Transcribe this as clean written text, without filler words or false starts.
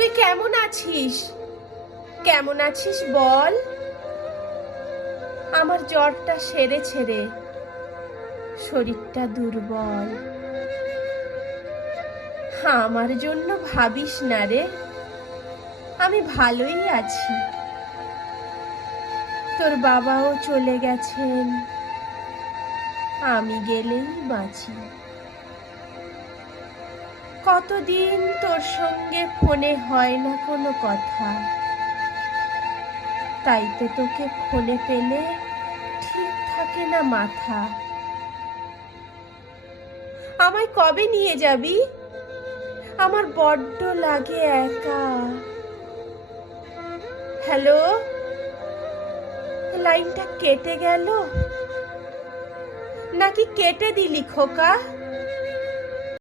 তুই কেমন আছিস? কেমন আছিস বল। আমার জ্বরটা সেরেছে রে, শরীরটা দুর্বল। আমার জন্য ভাবিস না রে, আমি ভালোই আছি। তোর বাবাও চলে গেছেন, আমি গেলেই বাঁচি। কতদিন তোর সঙ্গে ফোনে হয় না কোনো কথা, তাই তো তোকে ফোনে পেলে ঠিক থাকে না মাথা। আমায় কবে নিয়ে যাবি? আমার বড্ড লাগে একা। হ্যালো, লাইনটা কেটে গেল নাকি কেটে দিলি খোকা?